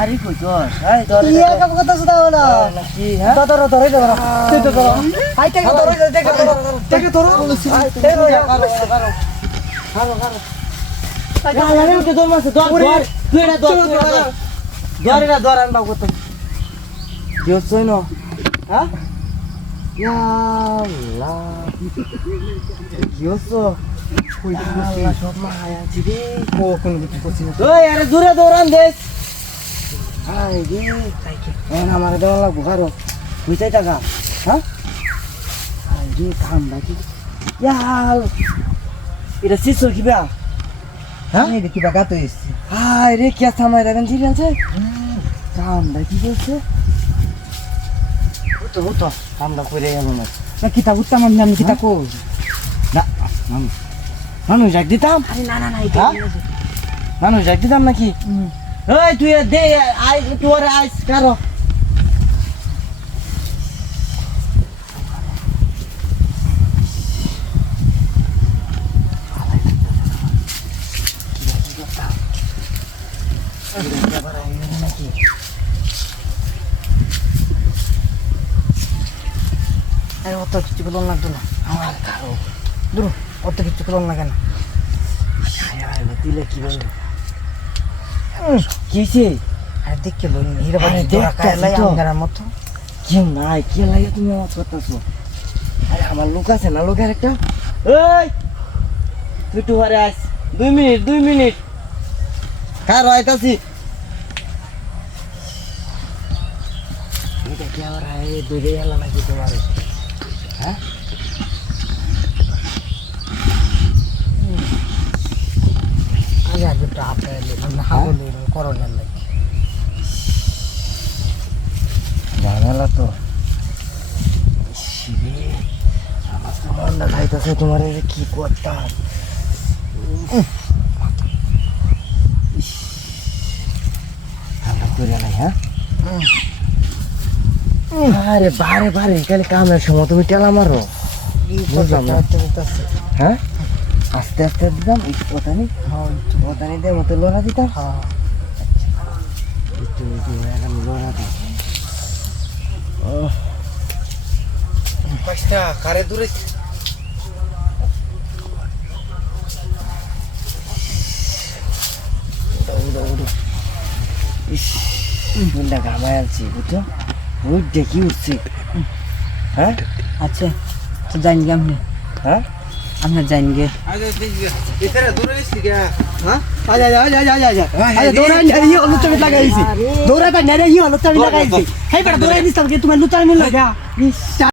আরে কই তো এই ধরে কি কাম করতেছ না কি হ্যাঁ ধরো ধরো ধরো দেখো ধরো হাই থেকে ধরো দেখো ধরো দেখো ধরো আরে তো তোর মাসে দর দর তুইরা দর দরেরা দর আনবা কত দিও সইনো হ্যাঁ ইয়া আল্লাহ কি হচ্ছে কই আল্লাহ সব মায়া জিরে কোন কিছু করছিস ওই আরে দূরে দৌড়ান দেশ আই রে এখন আমার দেওয়া লাগবো কারো বুঝতে টাকা হ্যাঁ আই রে কাম বাকি ইয়া এটা শিশু কি বা হ্যাঁ এই দেখি বাগা তো এসছি হাই রে কে থামাই রাখেন ঠিক আছে কামটা কি করছে হতো হতো কামটা করে গেল না না কিতা উত্তম আমি কিতা কো না মানুষ এক দিতাম আরে না না না হ্যাঁ মানুষ এক দিতাম নাকি ওই তুই দে আই তোর আইস কারো আরে অত কিছু বলন লাগতো না আমার কারো দূর অত কিছু বলন লাগে না দিলে কি বলবো কি হয়েছে আরে দেখকে লই হিরা আরে বাড়ি দেখ তোরা কায়লাই তো। আমগার মতো কেউ নাই কে লাগে তুমি আমার করতেছো আরে আমার লোক আছে না লোকের একটা এই তুই একটু ঘরে আস 2 মিনিট কার আইতাছি এটা কি আবার এই দূরে এলা নাকি তোমার হ্যাঁ আগে আগে তো আপনার না হাগল করোনার লাগে ঝামেলা তো শিবে আমার তো মনটা খাইতেছে তোমার এই যে কি করতাম ঠান্ডা করে নাই হ্যাঁ আরে বারে বারে খালি কামের সময় তুমি টেলা মারো বুঝলাম না। হ্যাঁ আস্তে আস্তে দিতাম একটু কথা নেই কথা নেই দিয়ে মতো লোড়া দিতাম একটু এখন লোড়া দিই পাঁচটা কারে দূরে ফুলটা ঘামায় আনছি বুঝছো ওই দেখি উঠছি হ্যাঁ আচ্ছা তো জানি আপনি হ্যাঁ আমরা জানি গে আজা দৌড়া নিয়ে হলো তুমি লাগাইছি দৌড়া তা নেড়ে হি হলো তুমি লাগাইছি হেই বড় দৌড়া নিছ তুমি লুচাই নি লাগা